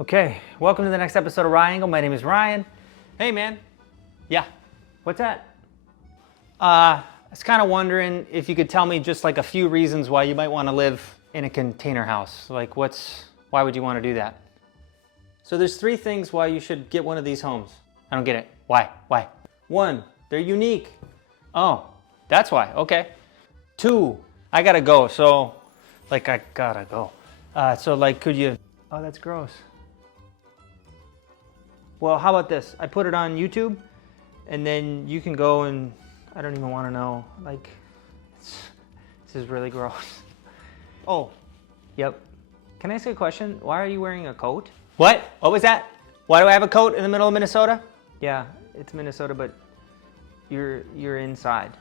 Okay, welcome to the next episode of Ryangle. My name is Ryan. Hey man. Yeah. What's that? I was kind of wondering if you could tell me just like a few reasons why you might want to live in a container house. Like why would you want to do that? So there's 3 things why you should get one of these homes. I don't get it. Why? 1, they're unique. Oh, that's why. Okay. 2, I gotta go. So like I gotta go. Could you, oh, that's gross. Well, how about this? I put it on YouTube and then you can go and, I don't even want to know, like, this is really gross. Oh, yep. Can I ask you a question? Why are you wearing a coat? What? What was that? Why do I have a coat in the middle of Minnesota? Yeah, it's Minnesota, but you're inside.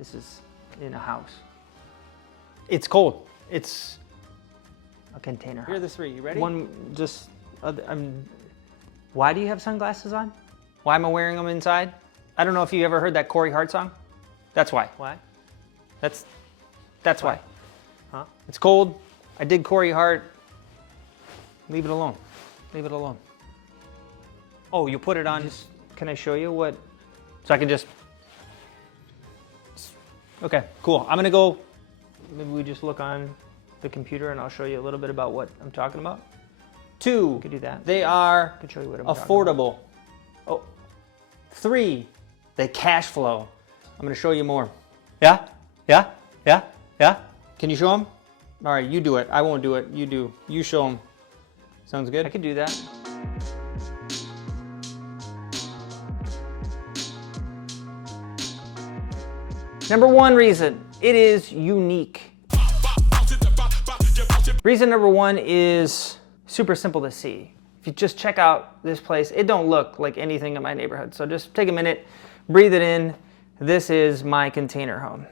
This is in a house. It's cold. It's a container. Here are the 3. You ready? Why do you have sunglasses on? Why am I wearing them inside? I don't know if you ever heard that Corey Hart song. That's why. Why? That's why. Huh? It's cold. I did Corey Hart. Leave it alone. Leave it alone. Oh, you put it on. Can I show you what? So I can just. Okay, cool. I'm gonna go. Maybe we just look on the computer and I'll show you a little bit about what I'm talking about. 2, you could do that. They are show you what I'm affordable. Oh, 3, they cash flow. I'm gonna show you more. Yeah? Can you show them? All right, you do it. I won't do it. You do. You show them. Sounds good? I could do that. Number 1 reason, it is unique. Reason number 1 is super simple to see. If you just check out this place, it don't look like anything in my neighborhood. So just take a minute, breathe it in. This is my container home.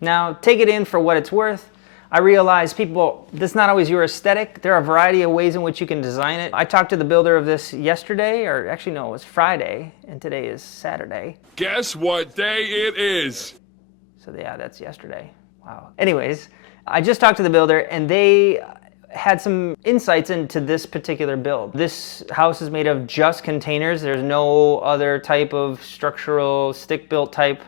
Now, take it in for what it's worth. I realize this is not always your aesthetic. There are a variety of ways in which you can design it. I talked to the builder of this yesterday, or actually no, it was Friday, and today is Saturday. Guess what day it is? So yeah, that's yesterday. Wow. Anyways, I just talked to the builder and they had some insights into this particular build. This house is made of just containers. There's no other type of structural stick-built type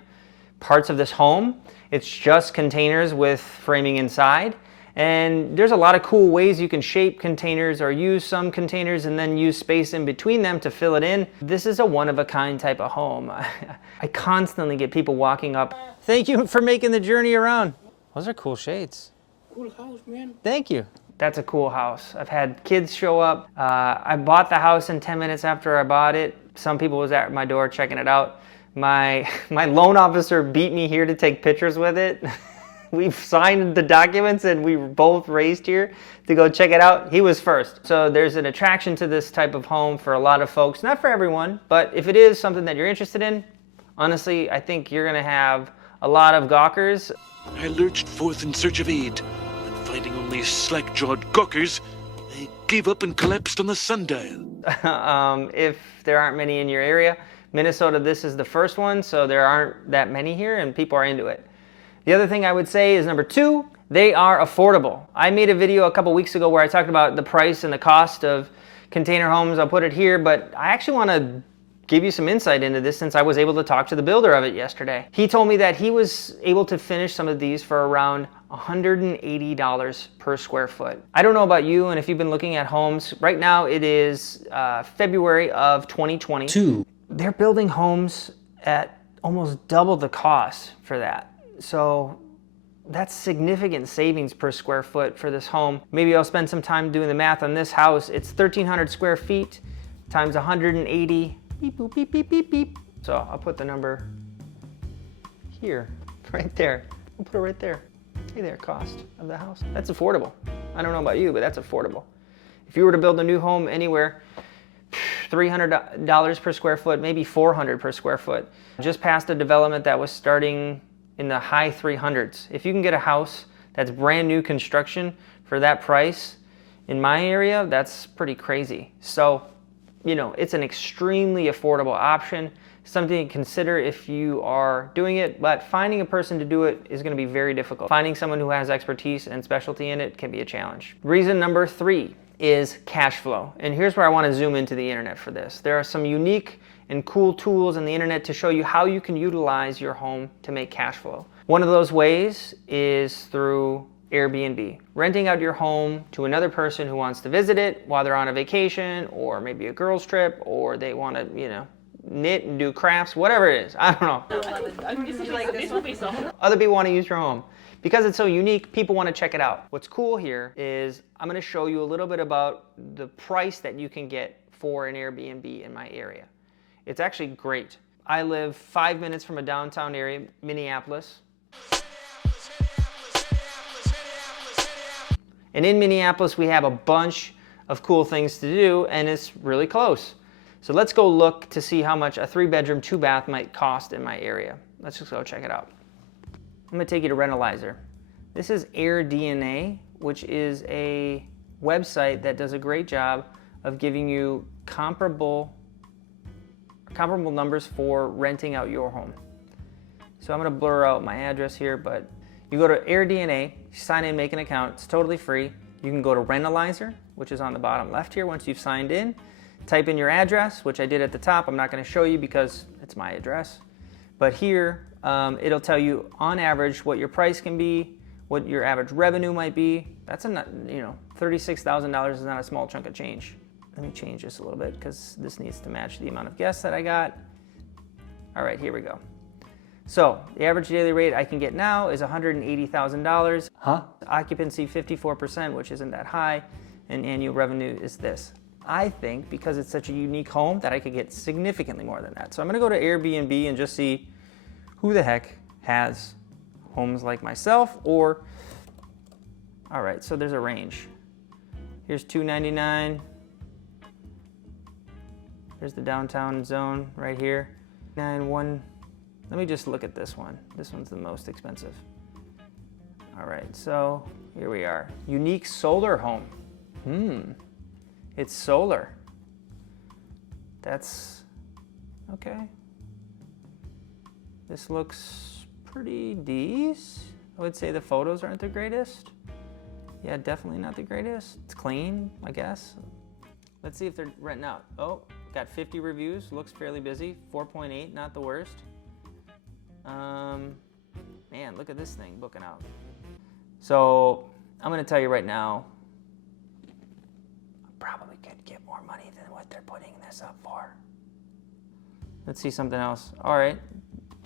parts of this home. It's just containers with framing inside. And there's a lot of cool ways you can shape containers or use some containers and then use space in between them to fill it in. This is a one-of-a-kind type of home. I constantly get people walking up. Thank you for making the journey around. Those are cool shades. Cool house, man. Thank you. That's a cool house. I've had kids show up. I bought the house in 10 minutes after I bought it. Some people was at my door checking it out. My loan officer beat me here to take pictures with it. We've signed the documents and we both raced here to go check it out. He was first. So there's an attraction to this type of home for a lot of folks. Not for everyone, but if it is something that you're interested in, honestly, I think you're gonna have a lot of gawkers. I lurched forth in search of aid, and finding only slack-jawed gawkers, I gave up and collapsed on the sundial. If there aren't many in your area, Minnesota, this is the first one, so there aren't that many here and people are into it. The other thing I would say is number 2, they are affordable. I made a video a couple weeks ago where I talked about the price and the cost of container homes. I'll put it here, but I actually want to give you some insight into this since I was able to talk to the builder of it yesterday. He told me that he was able to finish some of these for around $180 per square foot. I don't know about you, and if you've been looking at homes, right now it is February of 2022. They're building homes at almost double the cost for that. So that's significant savings per square foot for this home. Maybe I'll spend some time doing the math on this house. It's 1,300 square feet times 180. Beep, boop, beep, beep, beep, beep. So I'll put the number here, right there. We'll put it right there. Hey there, cost of the house. That's affordable. I don't know about you, but that's affordable. If you were to build a new home anywhere, $300 per square foot, maybe $400 per square foot. Just passed a development that was starting in the high 300s. If you can get a house that's brand new construction for that price in my area, that's pretty crazy. So, you know, it's an extremely affordable option. something to consider if you are doing it, but finding a person to do it is going to be very difficult. Finding someone who has expertise and specialty in it can be a challenge. Reason number 3 is cash flow. And here's where I want to zoom into the internet for this. There are some unique and cool tools on the internet to show you how you can utilize your home to make cash flow. One of those ways is through Airbnb, renting out your home to another person who wants to visit it while they're on a vacation, or maybe a girls trip, or they want to, knit and do crafts, whatever it is. I don't know. Other people want to use your home. Because it's so unique, people want to check it out. What's cool here is I'm going to show you a little bit about the price that you can get for an Airbnb in my area. It's actually great. I live 5 minutes from a downtown area, Minneapolis. And in Minneapolis, we have a bunch of cool things to do, and it's really close. So let's go look to see how much a 3-bedroom, 2-bath might cost in my area. Let's just go check it out. I'm gonna take you to Rentalizer. This is AirDNA, which is a website that does a great job of giving you comparable numbers for renting out your home. So I'm gonna blur out my address here, but you go to AirDNA, sign in, make an account. It's totally free. You can go to Rentalizer, which is on the bottom left here once you've signed in. Type in your address, which I did at the top. I'm not going to show you because it's my address. But here, it'll tell you on average what your price can be, what your average revenue might be. That's $36,000 is not a small chunk of change. Let me change this a little bit because this needs to match the amount of guests that I got. All right, here we go. So the average daily rate I can get now is $180,000. Occupancy 54%, which isn't that high, and annual revenue is this. I think because it's such a unique home that I could get significantly more than that. So I'm gonna go to Airbnb and just see who the heck has homes like myself, or, all right, so there's a range. Here's $299. There's the downtown zone right here. 9-1. Let me just look at this one. This one's the most expensive. All right, so here we are. Unique solar home. It's solar. That's okay. This looks pretty decent. I would say the photos aren't the greatest. Yeah, definitely not the greatest. It's clean, I guess. Let's see if they're renting out. Oh, got 50 reviews. Looks fairly busy. 4.8, not the worst. Man, look at this thing booking out. So I'm gonna tell you right now, I probably could get more money than what they're putting this up for. Let's see something else. All right,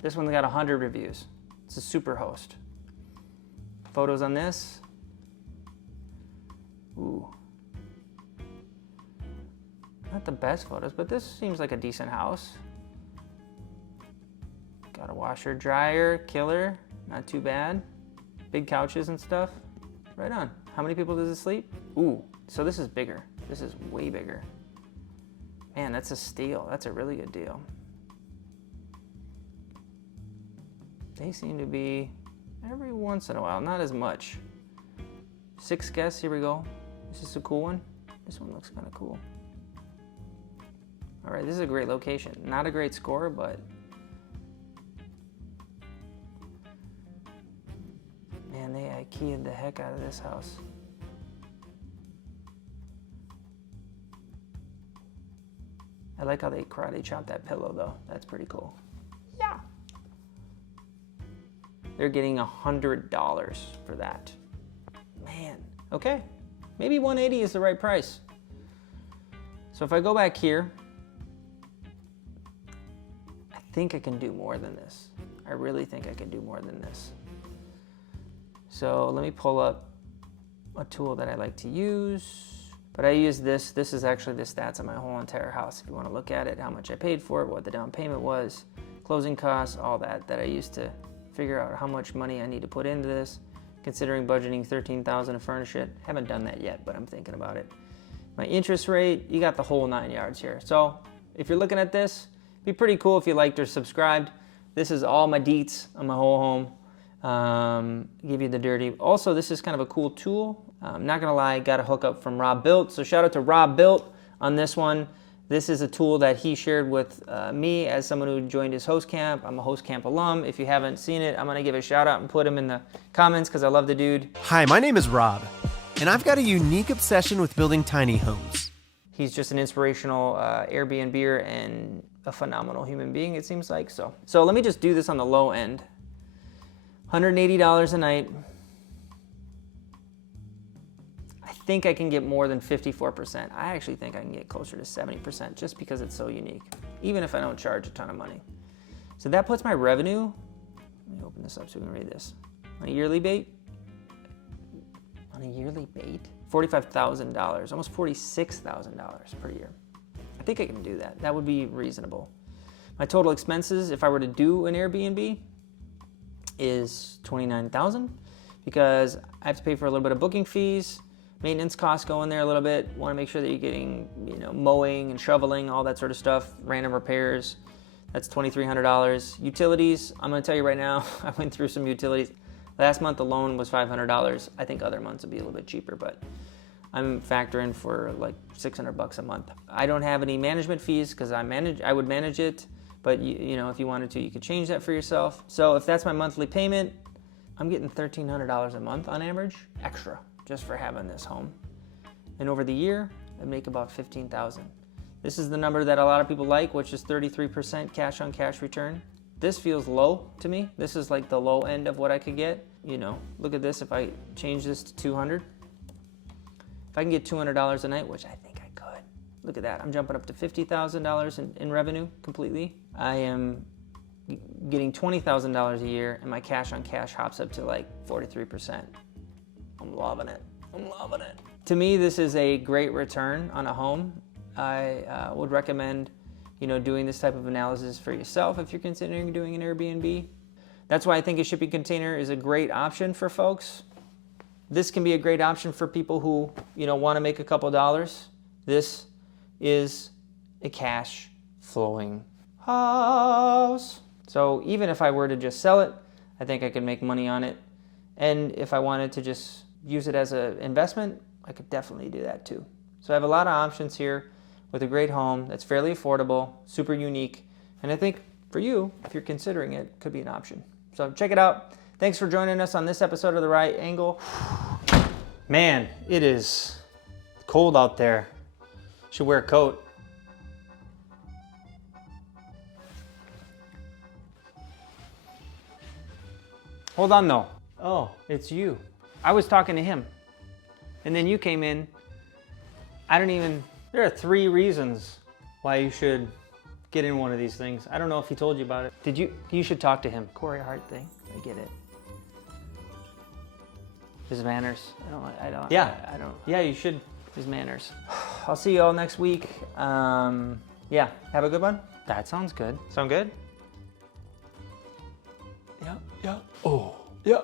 this one's got 100 reviews. It's a super host. Photos on this. Ooh. Not the best photos, but this seems like a decent house. Got a washer, dryer, killer, not too bad. Big couches and stuff. Right on. How many people does it sleep? Ooh, so this is bigger. This is way bigger. Man, that's a steal. That's a really good deal. They seem to be every once in a while, not as much. 6 guests, here we go. This is a cool one. This one looks kind of cool. All right, this is a great location. Not a great score, but man, they IKEA'd the heck out of this house. I like how they karate chopped that pillow though. That's pretty cool. Yeah. They're getting $100 for that. Man, okay. Maybe 180 is the right price. So if I go back here, I think I can do more than this. I really think I can do more than this. So let me pull up a tool that I like to use. But I use this. This is actually the stats of my whole entire house. If you want to look at it, how much I paid for it, what the down payment was, closing costs, all that I used to figure out how much money I need to put into this, considering budgeting $13,000 to furnish it. Haven't done that yet, but I'm thinking about it. My interest rate, you got the whole 9 yards here. So if you're looking at this, it'd be pretty cool if you liked or subscribed. This is all my deets on my whole home. Give you the dirty. Also, this is kind of a cool tool. I'm not gonna lie, got a hookup from Robuilt. So shout out to Robuilt on this one. This is a tool that he shared with me as someone who joined his host camp. I'm a host camp alum. If you haven't seen it, I'm gonna give a shout out and put him in the comments because I love the dude. Hi, my name is Rob, and I've got a unique obsession with building tiny homes. He's just an inspirational Airbnber and a phenomenal human being, it seems like. So let me just do this on the low end. $180 a night. I think I can get more than 54%. I actually think I can get closer to 70% just because it's so unique, even if I don't charge a ton of money. So that puts my revenue, let me open this up so we can read this. On a yearly bait, $45,000, almost $46,000 per year. I think I can do that. That would be reasonable. My total expenses, if I were to do an Airbnb, is $29,000 because I have to pay for a little bit of booking fees. Maintenance costs go in there a little bit. Want to make sure that you're getting, mowing and shoveling, all that sort of stuff, random repairs. That's $2,300. Utilities, I'm going to tell you right now, I went through some utilities. Last month alone was $500. I think other months will be a little bit cheaper, but I'm factoring for like $600 a month. I don't have any management fees because I would manage it, but if you wanted to, you could change that for yourself. So if that's my monthly payment, I'm getting $1,300 a month on average, extra, just for having this home. And over the year, I make about $15,000. This is the number that a lot of people like, which is 33% cash on cash return. This feels low to me. This is like the low end of what I could get. Look at this. If I change this to 200, if I can get $200 a night, which I think I could, look at that. I'm jumping up to $50,000 in revenue completely. I am getting $20,000 a year, and my cash on cash hops up to like 43%. I'm loving it. I'm loving it. To me, this is a great return on a home. I would recommend, doing this type of analysis for yourself if you're considering doing an Airbnb. That's why I think a shipping container is a great option for folks. This can be a great option for people who, want to make a couple dollars. This is a cash flowing house. So even if I were to just sell it, I think I could make money on it. And if I wanted to just use it as an investment, I could definitely do that too. So I have a lot of options here with a great home that's fairly affordable, super unique, and I think for you, if you're considering it, could be an option. So check it out. Thanks for joining us on this episode of The Right Angle. Man, it is cold out there. Should wear a coat. Hold on though. Oh, it's you. I was talking to him, and then you came in. There are 3 reasons why you should get in one of these things. I don't know if he told you about it. You should talk to him. Corey Hart thing, I get it. His manners, I don't. Yeah, you should, his manners. I'll see you all next week. Yeah, have a good one. That sounds good. Sound good? Yeah. Oh, yeah.